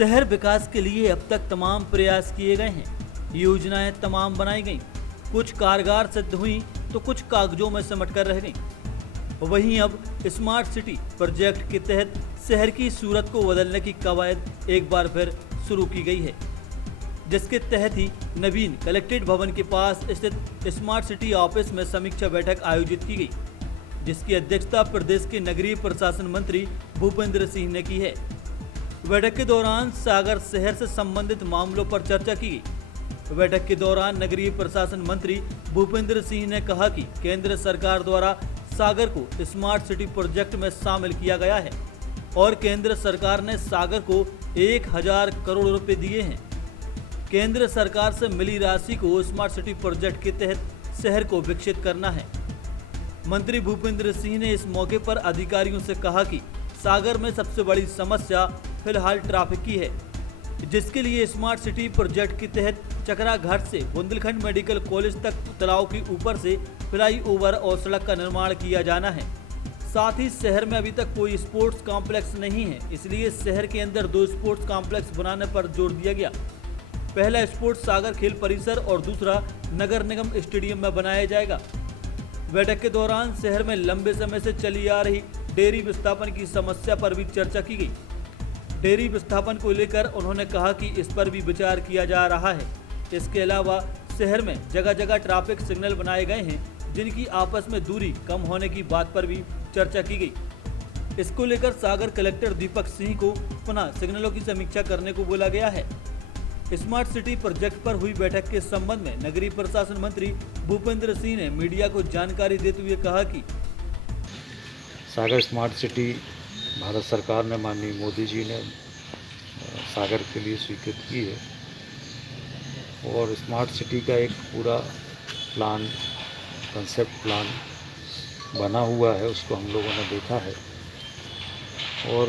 शहर विकास के लिए अब तक तमाम प्रयास किए गए हैं, योजनाएं तमाम बनाई गईं, कुछ कारगर सिद्ध हुई तो कुछ कागजों में सिमट कर रह गईं। वहीं अब स्मार्ट सिटी प्रोजेक्ट के तहत शहर की सूरत को बदलने की कवायद एक बार फिर शुरू की गई है, जिसके तहत ही नवीन कलेक्ट्रेट भवन के पास स्थित स्मार्ट सिटी ऑफिस में समीक्षा बैठक आयोजित की गई, जिसकी अध्यक्षता प्रदेश के नगरीय प्रशासन मंत्री भूपेंद्र सिंह ने की है। बैठक के दौरान सागर शहर से संबंधित मामलों पर चर्चा की गई। बैठक के दौरान नगरीय प्रशासन मंत्री भूपेंद्र सिंह ने कहा कि केंद्र सरकार द्वारा सागर को स्मार्ट सिटी प्रोजेक्ट में शामिल किया गया है और केंद्र सरकार ने सागर को 1000 करोड़ रुपए दिए हैं। केंद्र सरकार से मिली राशि को स्मार्ट सिटी प्रोजेक्ट के तहत शहर को विकसित करना है। मंत्री भूपेंद्र सिंह ने इस मौके पर अधिकारियों से कहा कि सागर में सबसे बड़ी समस्या फिलहाल ट्रैफिक की है, जिसके लिए स्मार्ट सिटी प्रोजेक्ट के तहत चकरा घाट से बुंदेलखंड मेडिकल कॉलेज तक तालाब के ऊपर से फ्लाईओवर और सड़क का निर्माण किया जाना है। साथ ही शहर में अभी तक कोई स्पोर्ट्स कॉम्प्लेक्स नहीं है, इसलिए शहर के अंदर 2 स्पोर्ट्स कॉम्प्लेक्स बनाने पर जोर दिया गया। पहला स्पोर्ट्स सागर खेल परिसर और दूसरा नगर निगम स्टेडियम में बनाया जाएगा। बैठक के दौरान शहर में लंबे समय से चली आ रही डेयरी विस्थापन की समस्या पर भी चर्चा की गई। डेयरी विस्थापन को लेकर उन्होंने कहा कि इस पर भी विचार किया जा रहा है। इसके अलावा शहर में जगह जगह ट्रैफिक सिग्नल बनाए गए हैं, जिनकी आपस में दूरी कम होने की बात पर भी चर्चा की गई। इसको लेकर सागर कलेक्टर दीपक सिंह को पुनः सिग्नलों की समीक्षा करने को बोला गया है। स्मार्ट सिटी प्रोजेक्ट पर हुई बैठक के संबंध में नगरीय प्रशासन मंत्री भूपेंद्र सिंह ने मीडिया को जानकारी देते हुए कहा कि सागर स्मार्ट सिटी भारत सरकार ने, माननीय मोदी जी ने सागर के लिए स्वीकृत की है और स्मार्ट सिटी का एक पूरा प्लान, कंसेप्ट प्लान बना हुआ है, उसको हम लोगों ने देखा है और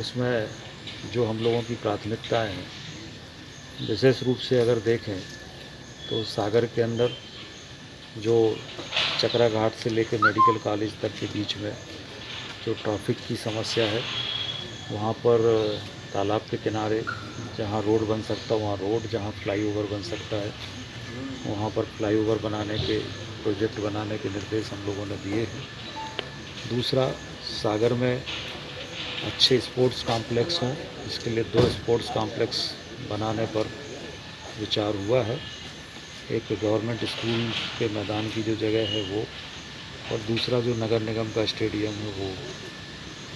उसमें जो हम लोगों की प्राथमिकताएं हैं, विशेष रूप से अगर देखें तो सागर के अंदर जो चकरा घाट से लेकर मेडिकल कॉलेज तक के बीच में जो ट्रैफिक की समस्या है, वहाँ पर तालाब के किनारे जहाँ रोड बन सकता है वहाँ रोड, जहाँ फ्लाईओवर बन सकता है वहाँ पर फ्लाईओवर बनाने के प्रोजेक्ट बनाने के निर्देश हम लोगों ने दिए हैं। दूसरा, सागर में अच्छे स्पोर्ट्स कॉम्प्लेक्स हों, इसके लिए 2 स्पोर्ट्स कॉम्प्लेक्स बनाने पर विचार हुआ है। एक गवर्नमेंट स्कूल के मैदान की जो जगह है वो, और दूसरा जो नगर निगम का स्टेडियम है वो,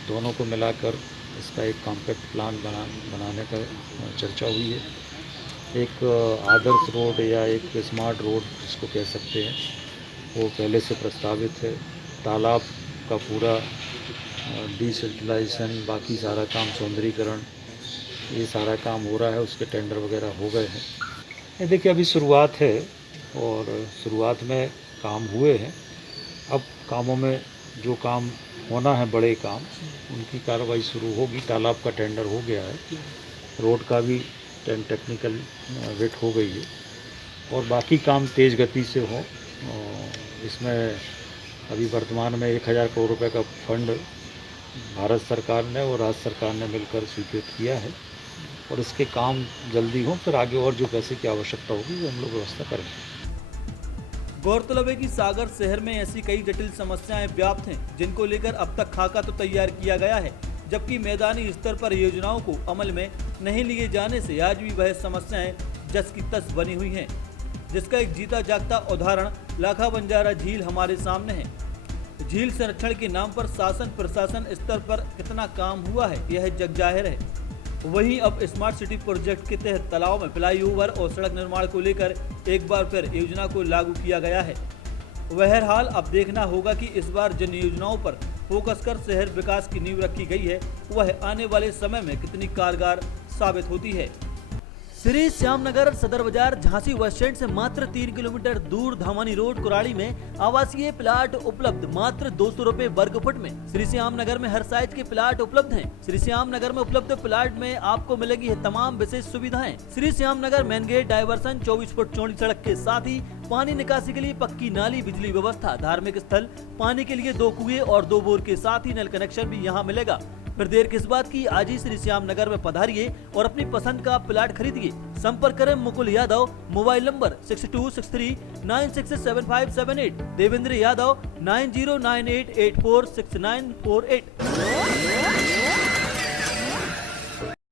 दोनों को मिलाकर इसका एक कॉम्पैक्ट प्लान बनाने का चर्चा हुई है। एक आदर्श रोड या एक स्मार्ट रोड जिसको कह सकते हैं, वो पहले से प्रस्तावित है। तालाब का पूरा डिसिल्टाइजेशन, बाकी सारा काम, सौंदर्यीकरण, ये सारा काम हो रहा है, उसके टेंडर वगैरह हो गए हैं। ये देखिए अभी शुरुआत है और शुरुआत में काम हुए हैं। अब कामों में जो काम होना है, बड़े काम, उनकी कार्रवाई शुरू होगी। तालाब का टेंडर हो गया है, रोड का भी टेक्निकल वेट हो गई है और बाकी काम तेज़ गति से हो। इसमें अभी वर्तमान में 1000 करोड़ रुपए का फंड भारत सरकार ने और राज्य सरकार ने मिलकर स्वीकृत किया है और इसके काम जल्दी हो, फिर आगे और जो पैसे की आवश्यकता होगी वो हम लोग व्यवस्था करेंगे। गौरतलब है कि सागर शहर में ऐसी कई जटिल समस्याएं व्याप्त हैं, जिनको लेकर अब तक खाका तो तैयार किया गया है, जबकि मैदानी स्तर पर योजनाओं को अमल में नहीं लिए जाने से आज भी वह समस्याएं जस की तस बनी हुई हैं, जिसका एक जीता जागता उदाहरण लाखा बंजारा झील हमारे सामने है। झील संरक्षण के नाम पर शासन प्रशासन स्तर पर कितना काम हुआ है, यह जग जाहिर है। वहीं अब स्मार्ट सिटी प्रोजेक्ट के तहत तालाब में फ्लाईओवर और सड़क निर्माण को लेकर एक बार फिर योजना को लागू किया गया है। बहरहाल अब देखना होगा कि इस बार जिन योजनाओं पर फोकस कर शहर विकास की नींव रखी गई है, वह आने वाले समय में कितनी कारगर साबित होती है। श्री श्यामनगर सदर बाजार झांसी बस स्टैंड से मात्र 3 किलोमीटर दूर धामानी रोड कुराड़ी में आवासीय प्लाट उपलब्ध मात्र 200 रुपए वर्ग फुट में। श्री श्यामनगर में हर साइज के प्लाट उपलब्ध हैं। श्री श्यामनगर में उपलब्ध प्लाट में आपको मिलेगी है तमाम विशेष सुविधाएं। Shri Shyamnagar main gate, diversion, 24 foot चौड़ी सड़क के साथ ही पानी निकासी के लिए पक्की नाली, बिजली व्यवस्था, धार्मिक स्थल, पानी के लिए 2 कुएं और 2 बोर के साथ ही नल कनेक्शन भी यहाँ मिलेगा। फिर देर किस बात की, आज ही श्री श्याम नगर में पधारिए और अपनी पसंद का प्लाट खरीदिए। संपर्क करें मुकुल यादव, मोबाइल नंबर 6263967578, देवेंद्र यादव 9098846948।